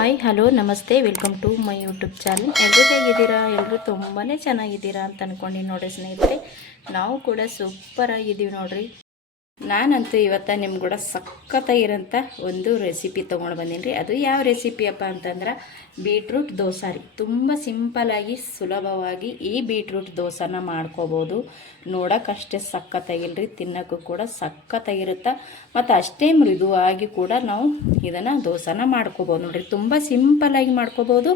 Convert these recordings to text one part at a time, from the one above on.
Hi hello ನಮಸ್ತೆ welcome to my YouTube channel. ಎಲ್ಲರೂ ಹೇಗಿದ್ದೀರಾ? ಎಲ್ಲರೂ ತುಂಬಾ ಚೆನ್ನಾಗಿದ್ದೀರಾ ಅಂತ ಅಂದ್ಕೊಂಡು ನೋಡಿರಿ ಸ್ನೇಹಿತರೆ, ನಾವು ಕೂಡ ಸೂಪರ್ ಆಗಿದ್ದೀವಿ ನೋಡ್ರಿ. ನಾನಂತೂ ಇವತ್ತು ನಿಮ್ಗೆ ಕೂಡ ಸಖತ್ತಾಗಿರೋಂಥ ಒಂದು ರೆಸಿಪಿ ತೊಗೊಂಡು ಬಂದೀನಿ ರೀ. ಅದು ಯಾವ ರೆಸಿಪಿ ಅಪ್ಪ ಅಂತಂದ್ರೆ ಬೀಟ್ರೂಟ್ ದೋಸೆ ರೀ. ತುಂಬ ಸಿಂಪಲಾಗಿ ಸುಲಭವಾಗಿ ಈ ಬೀಟ್ರೂಟ್ ದೋಸೆನ ಮಾಡ್ಕೋಬೋದು. ನೋಡೋಕ್ಕಷ್ಟೇ ಸಖತ್ತಾಗಿಲ್ರಿ, ತಿನ್ನೋಕ್ಕೂ ಕೂಡ ಸಖತ್ತಾಗಿರುತ್ತೆ. ಮತ್ತು ಅಷ್ಟೇ ಮೃದುವಾಗಿ ಕೂಡ ನಾವು ಇದನ್ನು ದೋಸೆನ ಮಾಡ್ಕೋಬೋದು ನೋಡಿರಿ. ತುಂಬ ಸಿಂಪಲಾಗಿ ಮಾಡ್ಕೋಬೋದು,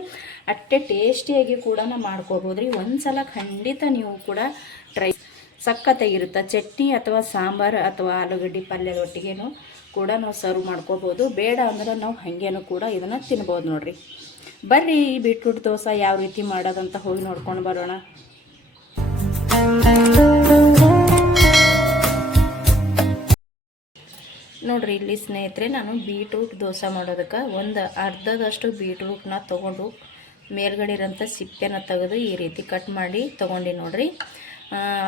ಅಷ್ಟೇ ಟೇಸ್ಟಿಯಾಗಿ ಕೂಡ ಮಾಡ್ಕೋಬೋದು ರೀ. ಒಂದು ಸಲ ಖಂಡಿತ ನೀವು ಕೂಡ ಟ್ರೈ ಸಖತ್ತಾಗಿರುತ್ತೆ. ಚಟ್ನಿ ಅಥವಾ ಸಾಂಬಾರು ಅಥವಾ ಆಲೂಗಡ್ಡೆ ಪಲ್ಯದೊಟ್ಟಿಗೆನೂ ಕೂಡ ನಾವು ಸರ್ವ್ ಮಾಡ್ಕೋಬೋದು. ಬೇಡ ಅಂದ್ರೆ ನಾವು ಹಾಗೇನೂ ಕೂಡ ಇದನ್ನು ತಿನ್ಬೋದು ನೋಡಿರಿ. ಬರ್ರಿ ಈ ಬೀಟ್ರೂಟ್ ದೋಸೆ ಯಾವ ರೀತಿ ಮಾಡೋದಂತ ಹೋಗಿ ನೋಡ್ಕೊಂಡು ಬರೋಣ. ನೋಡಿರಿ, ಇಲ್ಲಿ ಸ್ನೇಹಿತರೆ ನಾನು ಬೀಟ್ರೂಟ್ ದೋಸೆ ಮಾಡೋದಕ್ಕೆ ಒಂದು ಅರ್ಧದಷ್ಟು ಬೀಟ್ರೂಟ್ನ ತೊಗೊಂಡು ಮೇಲ್ಗಡೆ ಇರೋಂಥ ಸಿಪ್ಪೆನ ತೆಗೆದು ಈ ರೀತಿ ಕಟ್ ಮಾಡಿ ತೊಗೊಂಡು ನೋಡಿರಿ.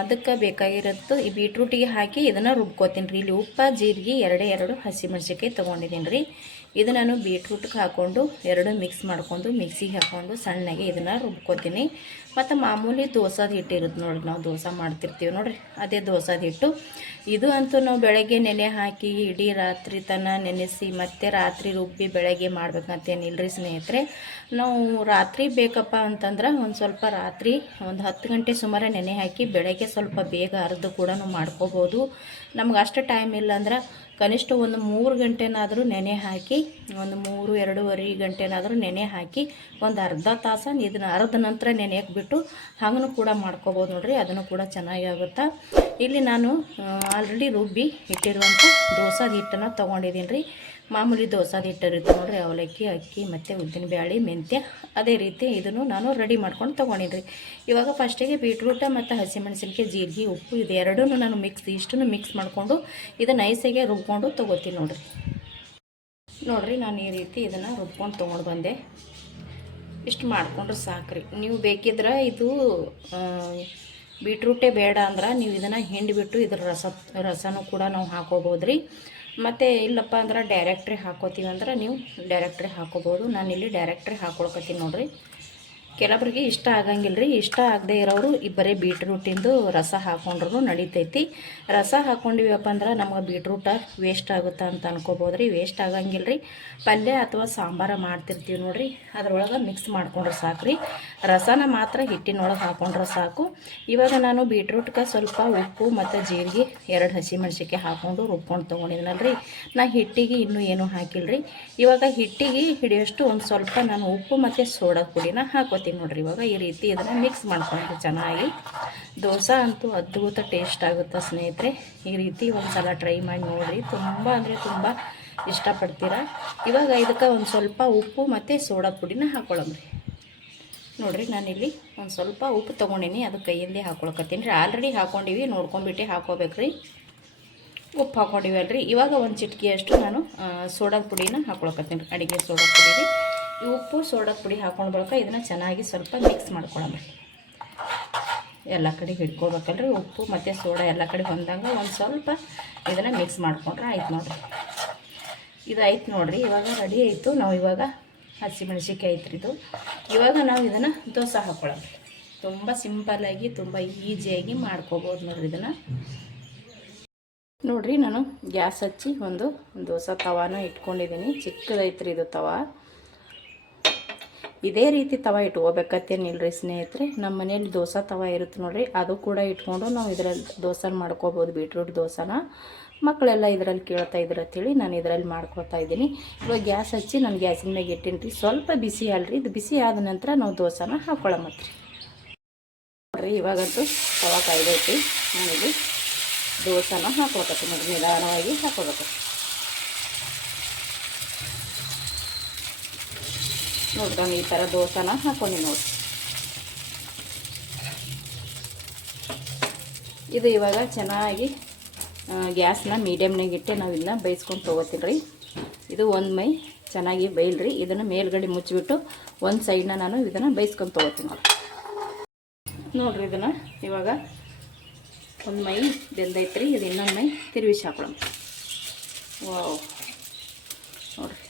ಅದಕ್ಕೆ ಬೇಕಾಗಿರೋದು ಈ ಬೀಟ್ರೂಟಿಗೆ ಹಾಕಿ ಇದನ್ನು ರುಬ್ಕೋತೀನಿ ರೀ. ಇಲ್ಲಿ ಉಪ್ಪು ಜೀರಿಗೆ ಎರಡು ಹಸಿಮೆಣ್ಸಿಕಾಯಿ ತೊಗೊಂಡಿದ್ದೀನಿ ರೀ. ಇದು ನಾನು ಬೀಟ್ರೂಟ್ಗೆ ಹಾಕ್ಕೊಂಡು ಎರಡು ಮಿಕ್ಸ್ ಮಾಡ್ಕೊಂಡು ಮಿಕ್ಸಿಗೆ ಹಾಕ್ಕೊಂಡು ಸಣ್ಣಗೆ ಇದನ್ನು ರುಬ್ಕೋತೀನಿ. ಮತ್ತು ಮಾಮೂಲಿ ದೋಸೆದ ಹಿಟ್ಟು ಇರುತ್ತೆ ನೋಡಿರಿ, ನಾವು ದೋಸೆ ಮಾಡ್ತಿರ್ತೀವಿ ನೋಡಿರಿ, ಅದೇ ದೋಸೆದ ಹಿಟ್ಟು. ಇದು ಅಂತೂ ನಾವು ಬೆಳಗ್ಗೆ ನೆನೆ ಹಾಕಿ ಇಡೀ ರಾತ್ರಿ ತನಕ ನೆನೆಸಿ ಮತ್ತೆ ರಾತ್ರಿ ರುಬ್ಬಿ ಬೆಳಗ್ಗೆ ಮಾಡ್ಬೇಕಂತೇನಿಲ್ಲರಿ ಸ್ನೇಹಿತರೆ. ನಾವು ರಾತ್ರಿ ಬೇಕಪ್ಪ ಅಂತಂದ್ರೆ ಒಂದು ಸ್ವಲ್ಪ ರಾತ್ರಿ ಒಂದು 10 ಗಂಟೆ ಸುಮಾರು ನೆನೆ ಹಾಕಿ ಬೆಳಗ್ಗೆ ಸ್ವಲ್ಪ ಬೇಗ ಅರ್ದು ಕೂಡ ಮಾಡ್ಕೋಬೋದು. ನಮ್ಗೆ ಅಷ್ಟು ಟೈಮ್ ಇಲ್ಲ ಅಂದ್ರೆ ಕನಿಷ್ಠ ಒಂದು 3 ಗಂಟೆನಾದರೂ ನೆನೆ ಹಾಕಿ, ಒಂದು 2-2.5 ಗಂಟೆನಾದರೂ ನೆನೆ ಹಾಕಿ ಒಂದು ಅರ್ಧ ತಾಸು ಇದನ್ನು ಅರ್ಧ ನಂತರ ನೆನೆಯಕ್ಕೆ ಬಿಟ್ಟು ಹಂಗೂ ಕೂಡ ಮಾಡ್ಕೋಬೋದು ನೋಡಿರಿ. ಅದನ್ನು ಕೂಡ ಚೆನ್ನಾಗಿ ಆಗುತ್ತೆ. ಇಲ್ಲಿ ನಾನು ಆಲ್ರೆಡಿ ರುಬ್ಬಿ ಇಟ್ಟಿರುವಂಥ ದೋಸೆ ಹಿಟ್ಟನ್ನು ತೊಗೊಂಡಿದ್ದೀನಿ ರೀ. ಮಾಮೂಲಿ ದೋಸೆ ಹಿಟ್ಟು ಇರುತ್ತೆ ನೋಡಿರಿ, ಅವಲಕ್ಕಿ, ಅಕ್ಕಿ ಮತ್ತು ಉದ್ದಿನಬೇಳೆ, ಮೆಂತ್ಯ, ಅದೇ ರೀತಿ ಇದನ್ನು ನಾನು ರೆಡಿ ಮಾಡ್ಕೊಂಡು ತೊಗೊಂಡಿನಿ ರೀ. ಇವಾಗ ಫಸ್ಟಿಗೆ ಬೀಟ್ರೂಟ ಮತ್ತು ಹಸಿಮೆಣಸಿನ್ಕಾಯಿ, ಜೀರಿಗೆ, ಉಪ್ಪು ಇದೆರಡೂ ನಾನು ಇಷ್ಟನ್ನು ಮಿಕ್ಸ್ ಮಾಡಿಕೊಂಡು ಇದನ್ನು ನೈಸಾಗೆ ರುಬ್ಕೊಂಡು ತೊಗೋತೀನಿ ನೋಡಿರಿ. ನಾನು ಈ ರೀತಿ ಇದನ್ನು ರುಬ್ಕೊಂಡು ತೊಗೊಂಡು ಬಂದೆ. ಇಷ್ಟು ಮಾಡಿಕೊಂಡ್ರೆ ಸಾಕ್ರಿ. ನೀವು ಬೇಕಿದ್ರೆ ಇದು ಬೀಟ್ರೂಟೇ ಬೇಡ ಅಂದ್ರೆ ನೀವು ಇದನ್ನು ಹಿಂಡಿಬಿಟ್ಟು ಇದ್ರ ರಸನೂ ಕೂಡ ನಾವು ಹಾಕೋಬೋದು ರೀ. ಮತ್ತು ಇಲ್ಲಪ್ಪ ಅಂದ್ರೆ ಡೈರೆಕ್ಟ್ರಿ ಹಾಕೋತೀವಿ ಅಂದ್ರೆ ನೀವು ಡೈರೆಕ್ಟ್ರಿ ಹಾಕೋಬೋದು. ನಾನಿಲ್ಲಿ ಡೈರೆಕ್ಟ್ರಿ ಹಾಕೊಳ್ಕತ್ತೀನಿ ನೋಡಿರಿ. ಕೆಲವರಿಗೆ ಇಷ್ಟ ಆಗಂಗಿಲ್ಲ ರೀ. ಇಷ್ಟ ಆಗದೆ ಇರೋರು ಬರೀ ಬೀಟ್ರೂಟಿಂದು ರಸ ಹಾಕ್ಕೊಂಡ್ರೂ ನಡಿತೈತಿ. ರಸ ಹಾಕ್ಕೊಂಡಿವಪ್ಪ ಅಂದ್ರೆ ನಮಗೆ ಬೀಟ್ರೂಟ ವೇಸ್ಟ್ ಆಗುತ್ತೆ ಅಂತ ಅನ್ಕೋಬೋದು ರೀ. ವೇಸ್ಟ್ ಆಗಂಗಿಲ್ಲ ರೀ. ಪಲ್ಯ ಅಥವಾ ಸಾಂಬಾರು ಮಾಡ್ತಿರ್ತೀವಿ ನೋಡಿರಿ, ಅದ್ರೊಳಗೆ ಮಿಕ್ಸ್ ಮಾಡ್ಕೊಂಡ್ರೆ ಸಾಕು ರೀ. ರಸನ ಮಾತ್ರ ಹಿಟ್ಟಿನೊಳಗೆ ಹಾಕ್ಕೊಂಡ್ರೆ ಸಾಕು. ಇವಾಗ ನಾನು ಬೀಟ್ರೂಟ್ಗೆ ಸ್ವಲ್ಪ ಉಪ್ಪು ಮತ್ತು ಜೀರಿಗೆ 2 ಹಸಿಮೆಣ್ಸಿಕಾಯಿ ಹಾಕ್ಕೊಂಡು ರುಬ್ಕೊಂಡು ತೊಗೊಂಡಿದ್ದೀನಲ್ಲ ರೀ. ನಾ ಹಿಟ್ಟಿಗೆ ಇನ್ನೂ ಏನೂ ಹಾಕಿಲ್ಲ ರೀ. ಇವಾಗ ಹಿಟ್ಟಿಗೆ ಹಿಡಿಯೋಷ್ಟು ಒಂದು ಸ್ವಲ್ಪ ನಾನು ಉಪ್ಪು ಮತ್ತು ಸೋಡಾ ಪುಡಿನ ಹಾಕೋತೀನಿ ನೋಡಿರಿ. ಇವಾಗ ಈ ರೀತಿ ಇದನ್ನು ಮಿಕ್ಸ್ ಮಾಡ್ಕೊಂಡು ಚೆನ್ನಾಗಿ ದೋಸೆ ಅಂತೂ ಅದ್ಭುತ ಟೇಸ್ಟ್ ಆಗುತ್ತೆ ಸ್ನೇಹಿತರೆ. ಈ ರೀತಿ ಒಂದು ಸಲ ಟ್ರೈ ಮಾಡಿ ನೋಡಿರಿ, ತುಂಬ ಅಂದರೆ ತುಂಬ ಇಷ್ಟಪಡ್ತೀರಾ. ಇವಾಗ ಇದಕ್ಕೆ ಒಂದು ಸ್ವಲ್ಪ ಉಪ್ಪು ಮತ್ತು ಸೋಡಾ ಪುಡಿನ ಹಾಕ್ಕೊಳ್ಳೋಮ್ರಿ. ನೋಡಿರಿ, ನಾನಿಲ್ಲಿ ಒಂದು ಸ್ವಲ್ಪ ಉಪ್ಪು ತೊಗೊಂಡಿನಿ, ಅದು ಕೈಯಿಂದೇ ಹಾಕ್ಕೊಳಕತ್ತೀನಿ ರೀ. ಆಲ್ರೆಡಿ ಹಾಕ್ಕೊಂಡಿವಿ, ನೋಡ್ಕೊಂಡ್ಬಿಟ್ಟು ಹಾಕೋಬೇಕ್ರಿ. ಉಪ್ಪು ಹಾಕ್ಕೊಂಡಿವಲ್ರಿ. ಇವಾಗ ಒಂದು ಚಿಟಿಕೆಯಷ್ಟು ನಾನು ಸೋಡಾ ಪುಡಿನ ಹಾಕ್ಕೊಳಕತ್ತೀನಿ ರೀ, ಅಡುಗೆ ಸೋಡಾ ಪುಡಿ ರೀ. ಈ ಉಪ್ಪು ಸೋಡಾ ಪುಡಿ ಹಾಕೊಂಡು ಬಳಿಕ ಇದನ್ನು ಚೆನ್ನಾಗಿ ಸ್ವಲ್ಪ ಮಿಕ್ಸ್ ಮಾಡ್ಕೊಳ್ಳೋಣ. ಎಲ್ಲ ಕಡೆ ಹಿಡ್ಕೊಬೇಕಲ್ರಿ. ಉಪ್ಪು ಮತ್ತು ಸೋಡಾ ಎಲ್ಲ ಕಡೆ ಹೊಂದಂಗೆ ಒಂದು ಸ್ವಲ್ಪ ಇದನ್ನು ಮಿಕ್ಸ್ ಮಾಡ್ಕೊಂಡ್ರೆ ಆಯ್ತು ನೋಡಿರಿ. ಇದು ಆಯ್ತು ನೋಡಿರಿ. ಇವಾಗ ರೆಡಿ ಆಯಿತು. ನಾವು ಇವಾಗ ಹಸಿಮೆಣ್ಸಿಕಾಯಿ ಐತ್ರಿದು. ಇವಾಗ ನಾವು ಇದನ್ನು ದೋಸೆ ಹಾಕ್ಕೊಳ್ಳೋಣ. ತುಂಬ ಸಿಂಪಲ್ಲಾಗಿ ತುಂಬ ಈಸಿಯಾಗಿ ಮಾಡ್ಕೋಬೋದು ನೋಡಿರಿ ಇದನ್ನು. ನೋಡಿರಿ, ನಾನು ಗ್ಯಾಸ್ ಹಚ್ಚಿ ಒಂದು ದೋಸೆ ತವಾನ ಇಟ್ಕೊಂಡಿದ್ದೀನಿ. ಚಿಕ್ಕದೈತ್ರಿ ಇದು ತವಾ. ಇದೇ ರೀತಿ ತವ ಇಟ್ಕೋಬೇಕತ್ತೇನಿಲ್ಲರಿ ಸ್ನೇಹಿತರೆ. ನಮ್ಮ ಮನೇಲಿ ದೋಸೆ ತವ ಇರುತ್ತೆ ನೋಡಿರಿ, ಅದು ಕೂಡ ಇಟ್ಕೊಂಡು ನಾವು ಇದರಲ್ಲಿ ದೋಸೆ ಮಾಡ್ಕೋಬೋದು. ಬೀಟ್ರೂಟ್ ದೋಸೆನ ಮಕ್ಕಳೆಲ್ಲ ಇದರಲ್ಲಿ ಕೇಳ್ತಾ ಇದ್ರು ಅಂತೇಳಿ ನಾನು ಇದರಲ್ಲಿ ಮಾಡ್ಕೊತಾ ಇದ್ದೀನಿ. ಇವಾಗ ಗ್ಯಾಸ್ ಹಚ್ಚಿ ನಾನು ಗ್ಯಾಸಿನ ಮ್ಯಾಗೆ ಇಟ್ಟಿನಿ ರೀ. ಸ್ವಲ್ಪ ಬಿಸಿ ಅಲ್ರಿ, ಇದು ಬಿಸಿ ಆದ ನಂತರ ನಾವು ದೋಸೆನ ಹಾಕ್ಕೊಳ್ಳೋಮತ್ರಿ. ನೋಡಿರಿ, ಇವಾಗಂತೂ ತವ ಕಾಯ್ದೈತಿ. ನಾನಿಲ್ಲಿ ದೋಸೆನ ಹಾಕ್ಕೊಳ್ಕತ್ತೀನಿ ನೋಡಿರಿ. ನಿಧಾನವಾಗಿ ಹಾಕ್ಕೋಬೇಕು ನೋಡ್ರಿ. ನಾನು ಈ ಥರ ದೋಸೆನ ಹಾಕ್ಕೊಂಡು ನೋಡಿ. ಇದು ಇವಾಗ ಚೆನ್ನಾಗಿ ಗ್ಯಾಸ್ನ ಮೀಡಿಯಮ್ನಾಗ ಇಟ್ಟೆ ನಾವು ಇದನ್ನ ಬೇಯಿಸ್ಕೊಂಡು ತೊಗೋತೀನಿ ರೀ. ಇದು ಒಂದು ಮೈ ಚೆನ್ನಾಗಿ ಬೇಯಿಲ್ರಿ. ಇದನ್ನು ಮೇಲ್ಗಡೆ ಮುಚ್ಚಿಬಿಟ್ಟು ಒಂದು ಸೈಡ್ನ ನಾನು ಇದನ್ನು ಬೇಯಿಸ್ಕೊಂಡು ತೊಗೋತೀನಿ ನೋಡಿರಿ. ಇದನ್ನು ಇವಾಗ ಒಂದು ಮೈ ಬೆಂದೈತ್ರಿ. ಇದು ಇನ್ನೊಂದು ಮೈ ತಿರುಗಿಸಿ ಹಾಕೊಳ್ಳೋಣ. ವಾವ್, ನೋಡಿರಿ,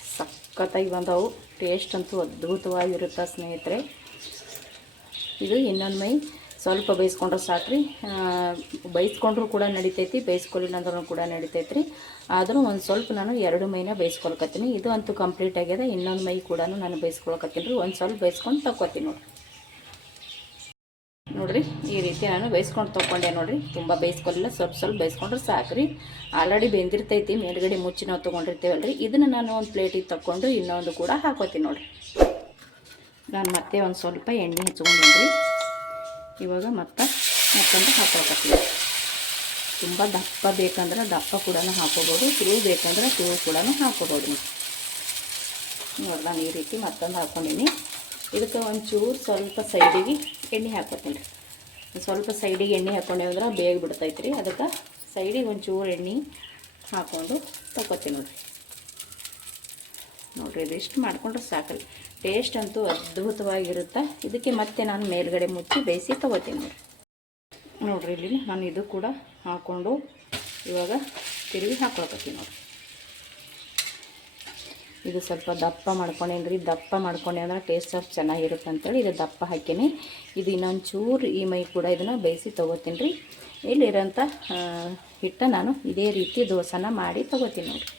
ಸಖತ್ತಾಗಿ ಬಂದವು. ಟೇಸ್ಟ್ ಅಂತೂ ಅದ್ಭುತವಾಗಿರುತ್ತೆ ಸ್ನೇಹಿತರೆ. ಇದು ಇನ್ನೊಂದು ಮೈ ಸ್ವಲ್ಪ ಬೇಯಿಸ್ಕೊಂಡ್ರೆ ಸಾಕ್ರಿ. ಬೇಯಿಸ್ಕೊಂಡ್ರೂ ಕೂಡ ನಡಿತೈತಿ, ಬೇಯಿಸ್ಕೊಳ್ಳಿಲ್ಲ ಅಂದ್ರೂ ಕೂಡ ನಡಿತೈತ್ರಿ. ಆದರೂ ಒಂದು ಸ್ವಲ್ಪ ನಾನು 2 ಮೈನ ಬೇಯಿಸ್ಕೊಳಕತ್ತೀನಿ. ಇದು ಅಂತೂ ಕಂಪ್ಲೀಟ್ ಆಗ್ಯದ. ಇನ್ನೊಂದು ಮೈ ಕೂಡ ನಾನು ಬೇಯಿಸ್ಕೊಳಕತ್ತೀನಿ ರೀ. ಒಂದು ಸ್ವಲ್ಪ ಬೇಯಿಸ್ಕೊಂಡು ತಗೋತೀನಿ ನೋಡಿರಿ. ಈ ರೀತಿ ನಾನು ಬೇಯಿಸ್ಕೊಂಡು ತೊಗೊಂಡೆ ನೋಡಿರಿ. ತುಂಬ ಬೇಯಿಸ್ಕೊಳ್ಳಿಲ್ಲ, ಸ್ವಲ್ಪ ಬೇಯಿಸ್ಕೊಂಡ್ರೆ ಸಾಕ್ರಿ. ಆಲ್ರೆಡಿ ಬೆಂದಿರ್ತೈತಿ, ಮೇಲ್ಗಡೆ ಮುಚ್ಚಿ ನಾವು ತೊಗೊಂಡಿರ್ತೀವಲ್ರಿ. ಇದನ್ನು ನಾನು ಒಂದು ಪ್ಲೇಟಿಗೆ ತಗೊಂಡು ಇನ್ನೊಂದು ಕೂಡ ಹಾಕೋತೀನಿ ನೋಡಿರಿ. ನಾನು ಮತ್ತೆ ಒಂದು ಸ್ವಲ್ಪ ಎಣ್ಣೆ ಹಚ್ಕೊಂಡಿದ್ರಿ. ಇವಾಗ ಮತ್ತೊಂದು ಹಾಕೋಕತ್ತೀನಿ. ತುಂಬ ದಪ್ಪ ಬೇಕಂದ್ರೆ ದಪ್ಪ ಕೂಡ ಹಾಕೋಬೋದು, ತಿರುವು ಬೇಕಂದ್ರೆ ತಿರುವು ಕೂಡ ಹಾಕೋಬೋದು. ನೋಡಿ ನಾನು ಈ ರೀತಿ ಮತ್ತೊಂದು ಹಾಕ್ಕೊಂಡಿನಿ. ಇದಕ್ಕೆ ಒಂಚೂರು ಸ್ವಲ್ಪ ಸೈಡಿಗೆ ಎಣ್ಣೆ ಹಾಕೋತೀನಿ ರೀ. ಸ್ವಲ್ಪ ಸೈಡಿಗೆ ಎಣ್ಣೆ ಹಾಕ್ಕೊಂಡೇವಂದ್ರೆ ಬೇಗ ಬಿಡ್ತೈತ್ರಿ. ಅದಕ್ಕೆ ಸೈಡಿಗೆ ಒಂಚೂರು ಎಣ್ಣೆ ಹಾಕ್ಕೊಂಡು ತಗೋತೀನಿ ನೋಡಿರಿ. ಇದಿಷ್ಟು ಮಾಡ್ಕೊಂಡ್ರೆ ಸಾಕ್ರಿ. ಟೇಸ್ಟ್ ಅಂತೂ ಅದ್ಭುತವಾಗಿರುತ್ತೆ. ಇದಕ್ಕೆ ಮತ್ತೆ ನಾನು ಮೇಲ್ಗಡೆ ಮುಚ್ಚಿ ಬೇಯಿಸಿ ತಗೋತೀನಿ ನೋಡಿರಿ. ಇಲ್ಲಿ ನಾನು ಇದು ಕೂಡ ಹಾಕ್ಕೊಂಡು ಇವಾಗ ತಿರುಗಿ ಹಾಕ್ಕೊಳಕತ್ತೀನಿ ನೋಡಿರಿ. ಇದು ಸ್ವಲ್ಪ ದಪ್ಪ ಮಾಡ್ಕೊಂಡೇನಿ ರೀ. ದಪ್ಪ ಮಾಡ್ಕೊಂಡೆ ಅಂದ್ರೆ ಟೇಸ್ಟ್ ಸ್ವಲ್ಪ ಚೆನ್ನಾಗಿರುತ್ತೆ ಅಂತೇಳಿ ಇದು ದಪ್ಪ ಹಾಕೀನಿ. ಇದು ಇನ್ನೊಂದು ಚೂರು ಈ ಮೈ ಕೂಡ ಇದನ್ನು ಬೇಯಿಸಿ ತೊಗೋತೀನಿ ರೀ. ಇಲ್ಲಿರೋಂಥ ಹಿಟ್ಟ ನಾನು ಇದೇ ರೀತಿ ದೋಸೆನ ಮಾಡಿ ತೊಗೋತೀನಿ ನೋಡಿರಿ.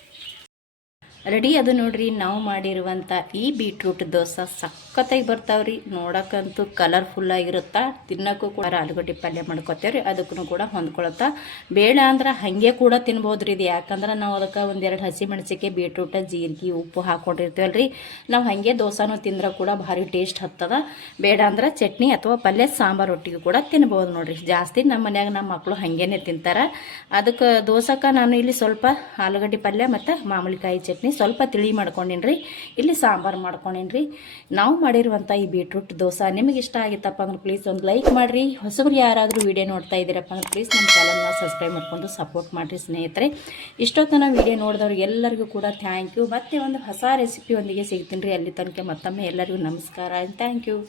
ರೆಡಿ ಅದು ನೋಡ್ರಿ. ನಾವು ಮಾಡಿರುವಂಥ ಈ ಬೀಟ್ರೂಟ್ ದೋಸೆ ಸಖತ್ತಾಗಿ ಬರ್ತಾವ್ರಿ. ನೋಡೋಕ್ಕಂತೂ ಕಲರ್ಫುಲ್ಲಾಗಿರುತ್ತಾ, ತಿನ್ನೋಕ್ಕೂ ಕೂಡ ಆಲೂಗಡ್ಡೆ ಪಲ್ಯ ಮಾಡ್ಕೊತೇವ್ರಿ. ಅದಕ್ಕೂ ಕೂಡ ಹೊಂದ್ಕೊಳತ್ತಾ. ಬೇಡ ಅಂದ್ರೆ ಹಾಗೆ ಕೂಡ ತಿನ್ಬೋದು ರೀ. ಇದು ಯಾಕಂದ್ರೆ ನಾವು ಅದಕ್ಕೆ 1-2 ಹಸಿಮೆಣಸಿಗೆ, ಬೀಟ್ರೂಟ, ಜೀರಿಗೆ, ಉಪ್ಪು ಹಾಕ್ಕೊಂಡಿರ್ತೀವಲ್ರಿ. ನಾವು ಹಾಗೆ ದೋಸೆನೂ ತಿಂದ್ರೆ ಕೂಡ ಭಾರಿ ಟೇಸ್ಟ್ ಹತ್ತದ. ಬೇಡ ಅಂದ್ರೆ ಚಟ್ನಿ ಅಥವಾ ಪಲ್ಯ, ಸಾಂಬಾರು ಒಟ್ಟಿಗೆ ಕೂಡ ತಿನ್ಬೋದು ನೋಡ್ರಿ. ಜಾಸ್ತಿ ನಮ್ಮ ಮನ್ಯಾಗ ನಮ್ಮ ಮಕ್ಕಳು ಹಾಗೇನೆ ತಿಂತಾರೆ. ಅದಕ್ಕೆ ದೋಸೆಗೆ ನಾನು ಇಲ್ಲಿ ಸ್ವಲ್ಪ ಆಲೂಗಡ್ಡೆ ಪಲ್ಯ ಮತ್ತು ಮಾಮೂಲಿಕಾಯಿ ಚಟ್ನಿ ಸ್ವಲ್ಪ ತಿಳಿ ಮಾಡ್ಕೊಂಡೇನ್ರಿ. ಇಲ್ಲಿ ಸಾಂಬಾರು ಮಾಡ್ಕೊಂಡೇನ್ರಿ. ನಾವು ಮಾಡಿರುವಂಥ ಈ ಬೀಟ್ರೂಟ್ ದೋಸೆ ನಿಮಗೆ ಇಷ್ಟ ಆಗಿತ್ತಪ್ಪ ಅಂದ್ರೆ ಪ್ಲೀಸ್ ಒಂದು ಲೈಕ್ ಮಾಡಿರಿ. ಹೊಸಬ್ರು ಯಾರಾದರೂ ವಿಡಿಯೋ ನೋಡ್ತಾ ಇದ್ದೀರಪ್ಪ ಅಂದ್ರೆ ಪ್ಲೀಸ್ ನಮ್ಮ ಚಾನಲ್ನ ಸಬ್ಸ್ಕ್ರೈಬ್ ಮಾಡ್ಕೊಂಡು ಸಪೋರ್ಟ್ ಮಾಡಿರಿ ಸ್ನೇಹಿತರೆ. ಇಷ್ಟೊತ್ತನ ವಿಡಿಯೋ ನೋಡಿದವ್ರು ಎಲ್ಲರಿಗೂ ಕೂಡ ಥ್ಯಾಂಕ್ ಯು. ಮತ್ತೆ ಒಂದು ಹೊಸ ರೆಸಿಪಿಯೊಂದಿಗೆ ಸಿಗ್ತೀನಿ ರೀ. ಅಲ್ಲಿ ತನಕ ಮತ್ತೊಮ್ಮೆ ಎಲ್ಲರಿಗೂ ನಮಸ್ಕಾರ. Thank you.